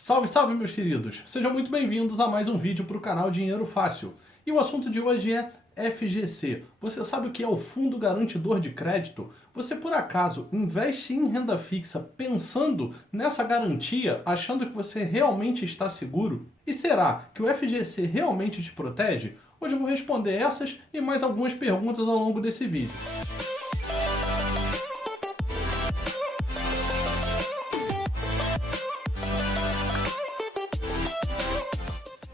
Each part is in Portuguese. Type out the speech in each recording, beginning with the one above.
Salve, salve, meus queridos! Sejam muito bem-vindos a mais um vídeo para o canal Dinheiro Fácil. E o assunto de hoje é FGC. Você sabe o que é o Fundo Garantidor de Crédito? Você, por acaso, investe em renda fixa pensando nessa garantia, achando que você realmente está seguro? E será que o FGC realmente te protege? Hoje eu vou responder essas e mais algumas perguntas ao longo desse vídeo.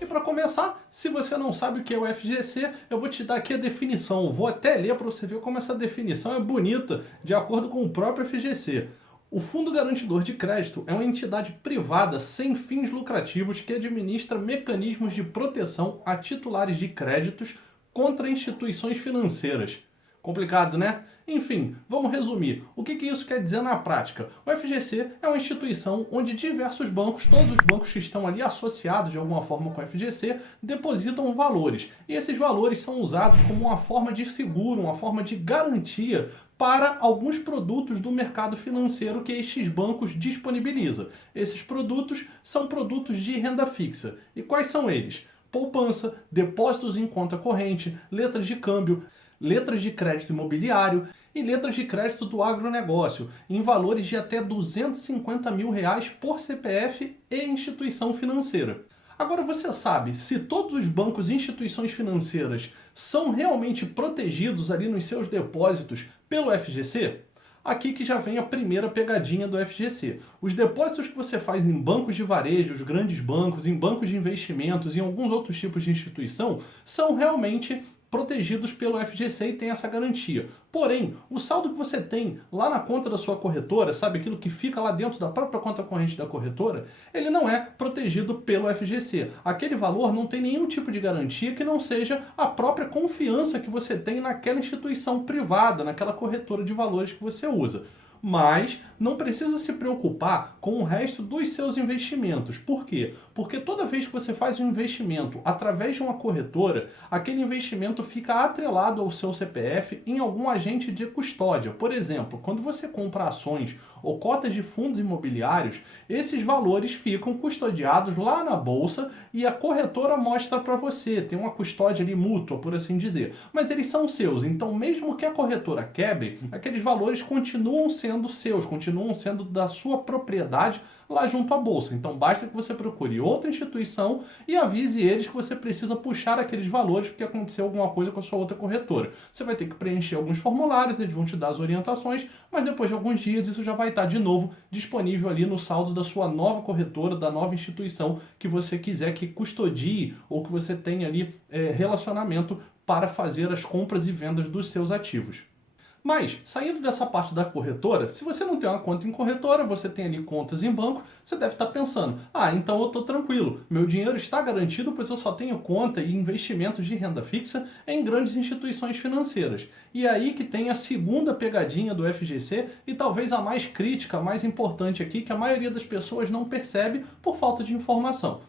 Para começar, se você não sabe o que é o FGC, eu vou te dar aqui a definição. Vou até ler para você ver como essa definição é bonita, de acordo com o próprio FGC. O Fundo Garantidor de Crédito é uma entidade privada sem fins lucrativos que administra mecanismos de proteção a titulares de créditos contra instituições financeiras. Complicado, né? Enfim, vamos resumir. O que isso quer dizer na prática? O FGC é uma instituição onde diversos bancos, todos os bancos que estão ali associados de alguma forma com o FGC, depositam valores. E esses valores são usados como uma forma de seguro, uma forma de garantia para alguns produtos do mercado financeiro que estes bancos disponibilizam. Esses produtos são produtos de renda fixa. E quais são eles? Poupança, depósitos em conta corrente, letras de câmbio, letras de crédito imobiliário e letras de crédito do agronegócio, em valores de até R$250 mil por CPF e instituição financeira. Agora você sabe se todos os bancos e instituições financeiras são realmente protegidos ali nos seus depósitos pelo FGC? Aqui que já vem a primeira pegadinha do FGC. Os depósitos que você faz em bancos de varejo, os grandes bancos, em bancos de investimentos e em alguns outros tipos de instituição são realmente protegidos pelo FGC e tem essa garantia. Porém, o saldo que você tem lá na conta da sua corretora, sabe, aquilo que fica lá dentro da própria conta corrente da corretora, ele não é protegido pelo FGC. Aquele valor não tem nenhum tipo de garantia que não seja a própria confiança que você tem naquela instituição privada, naquela corretora de valores que você usa. Mas não precisa se preocupar com o resto dos seus investimentos. Por quê? Porque toda vez que você faz um investimento através de uma corretora, aquele investimento fica atrelado ao seu CPF em algum agente de custódia. Por exemplo, quando você compra ações ou cotas de fundos imobiliários, esses valores ficam custodiados lá na bolsa e a corretora mostra para você, tem uma custódia ali mútua, por assim dizer. Mas eles são seus, então mesmo que a corretora quebre, aqueles valores continuam sendo seus, continuam sendo da sua propriedade lá junto à bolsa. Então basta que você procure outra instituição e avise eles que você precisa puxar aqueles valores porque aconteceu alguma coisa com a sua outra corretora. Você vai ter que preencher alguns formulários, eles vão te dar as orientações, mas depois de alguns dias isso já vai estar de novo disponível ali no saldo da sua nova corretora, da nova instituição que você quiser que custodie ou que você tenha ali relacionamento para fazer as compras e vendas dos seus ativos. Mas, saindo dessa parte da corretora, se você não tem uma conta em corretora, você tem ali contas em banco, você deve estar pensando, então eu estou tranquilo, meu dinheiro está garantido, pois eu só tenho conta e investimentos de renda fixa em grandes instituições financeiras. E é aí que tem a segunda pegadinha do FGC e talvez a mais crítica, a mais importante aqui, que a maioria das pessoas não percebe por falta de informação.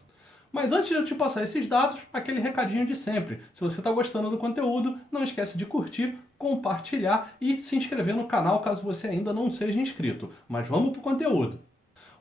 Mas antes de eu te passar esses dados, aquele recadinho de sempre. Se você está gostando do conteúdo, não esquece de curtir, compartilhar e se inscrever no canal caso você ainda não seja inscrito. Mas vamos para o conteúdo.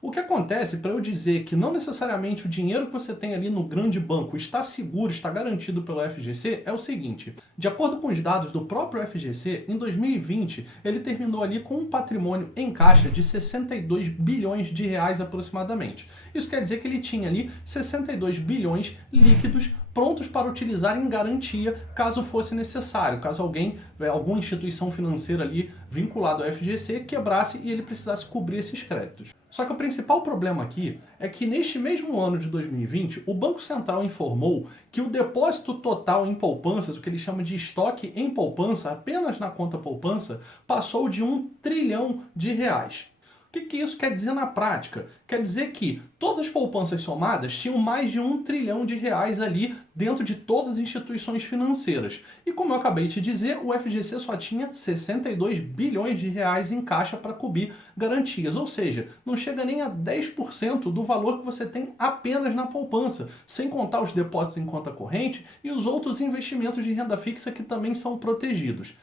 O que acontece para eu dizer que não necessariamente o dinheiro que você tem ali no grande banco está seguro, está garantido pelo FGC, é o seguinte. De acordo com os dados do próprio FGC, em 2020, ele terminou ali com um patrimônio em caixa de 62 bilhões de reais aproximadamente. Isso quer dizer que ele tinha ali 62 bilhões líquidos prontos para utilizar em garantia caso fosse necessário, caso alguma instituição financeira ali vinculada ao FGC quebrasse e ele precisasse cobrir esses créditos. Só que o principal problema aqui é que neste mesmo ano de 2020, o Banco Central informou que o depósito total em poupanças, o que ele chama de estoque em poupança, apenas na conta poupança, passou de R$1 trilhão. O que isso quer dizer na prática? Quer dizer que todas as poupanças somadas tinham mais de R$1 trilhão ali dentro de todas as instituições financeiras. E como eu acabei de dizer, o FGC só tinha 62 bilhões de reais em caixa para cobrir garantias. Ou seja, não chega nem a 10% do valor que você tem apenas na poupança, sem contar os depósitos em conta corrente e os outros investimentos de renda fixa que também são protegidos.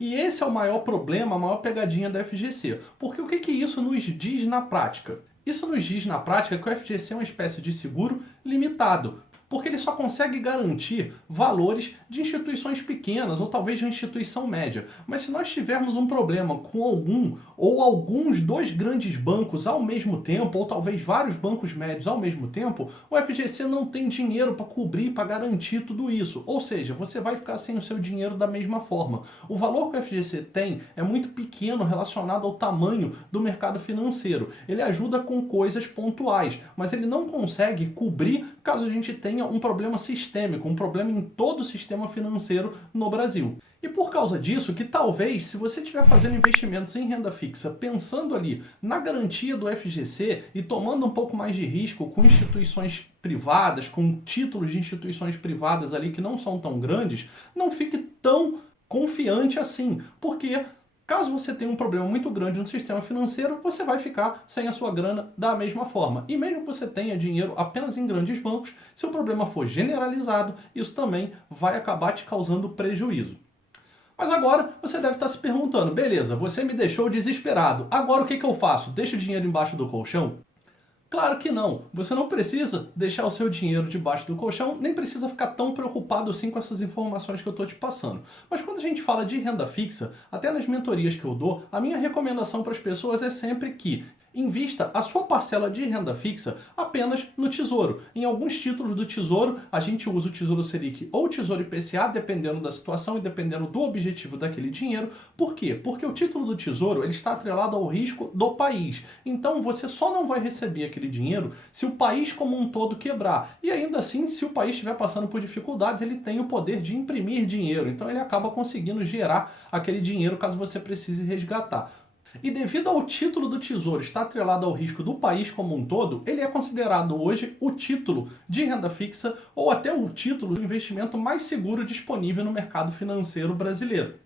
E esse é o maior problema, a maior pegadinha da FGC. Porque o que isso nos diz na prática? Isso nos diz na prática que o FGC é uma espécie de seguro limitado, porque ele só consegue garantir valores de instituições pequenas ou talvez de uma instituição média. Mas se nós tivermos um problema com algum ou alguns dos grandes bancos ao mesmo tempo, ou talvez vários bancos médios ao mesmo tempo, o FGC não tem dinheiro para cobrir, para garantir tudo isso. Ou seja, você vai ficar sem o seu dinheiro da mesma forma. O valor que o FGC tem é muito pequeno relacionado ao tamanho do mercado financeiro. Ele ajuda com coisas pontuais, mas ele não consegue cobrir caso a gente tenha um problema sistêmico, um problema em todo o sistema financeiro no Brasil. E por causa disso, que talvez, se você estiver fazendo investimentos em renda fixa, pensando ali na garantia do FGC e tomando um pouco mais de risco com instituições privadas, com títulos de instituições privadas ali que não são tão grandes, não fique tão confiante assim, porque caso você tenha um problema muito grande no sistema financeiro, você vai ficar sem a sua grana da mesma forma. E mesmo que você tenha dinheiro apenas em grandes bancos, se o problema for generalizado, isso também vai acabar te causando prejuízo. Mas agora você deve estar se perguntando, beleza, você me deixou desesperado, agora o que eu faço? Deixo o dinheiro embaixo do colchão? Claro que não. Você não precisa deixar o seu dinheiro debaixo do colchão, nem precisa ficar tão preocupado assim com essas informações que eu estou te passando. Mas quando a gente fala de renda fixa, até nas mentorias que eu dou, a minha recomendação para as pessoas é sempre que invista a sua parcela de renda fixa apenas no Tesouro. Em alguns títulos do Tesouro, a gente usa o Tesouro Selic ou o Tesouro IPCA, dependendo da situação e dependendo do objetivo daquele dinheiro. Por quê? Porque o título do Tesouro ele está atrelado ao risco do país. Então você só não vai receber aquele dinheiro se o país como um todo quebrar. E ainda assim, se o país estiver passando por dificuldades, ele tem o poder de imprimir dinheiro. Então ele acaba conseguindo gerar aquele dinheiro caso você precise resgatar. E devido ao título do Tesouro estar atrelado ao risco do país como um todo, ele é considerado hoje o título de renda fixa ou até o título de investimento mais seguro disponível no mercado financeiro brasileiro.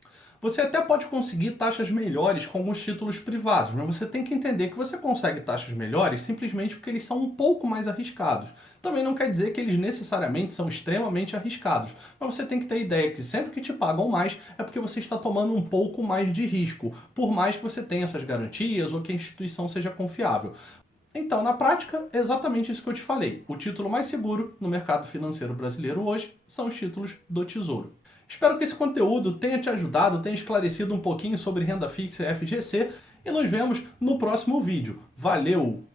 Você até pode conseguir taxas melhores com alguns títulos privados, mas você tem que entender que você consegue taxas melhores simplesmente porque eles são um pouco mais arriscados. Também não quer dizer que eles necessariamente são extremamente arriscados, mas você tem que ter a ideia que sempre que te pagam mais é porque você está tomando um pouco mais de risco, por mais que você tenha essas garantias ou que a instituição seja confiável. Então, na prática, é exatamente isso que eu te falei. O título mais seguro no mercado financeiro brasileiro hoje são os títulos do Tesouro. Espero que esse conteúdo tenha te ajudado, tenha esclarecido um pouquinho sobre renda fixa e FGC e nos vemos no próximo vídeo. Valeu!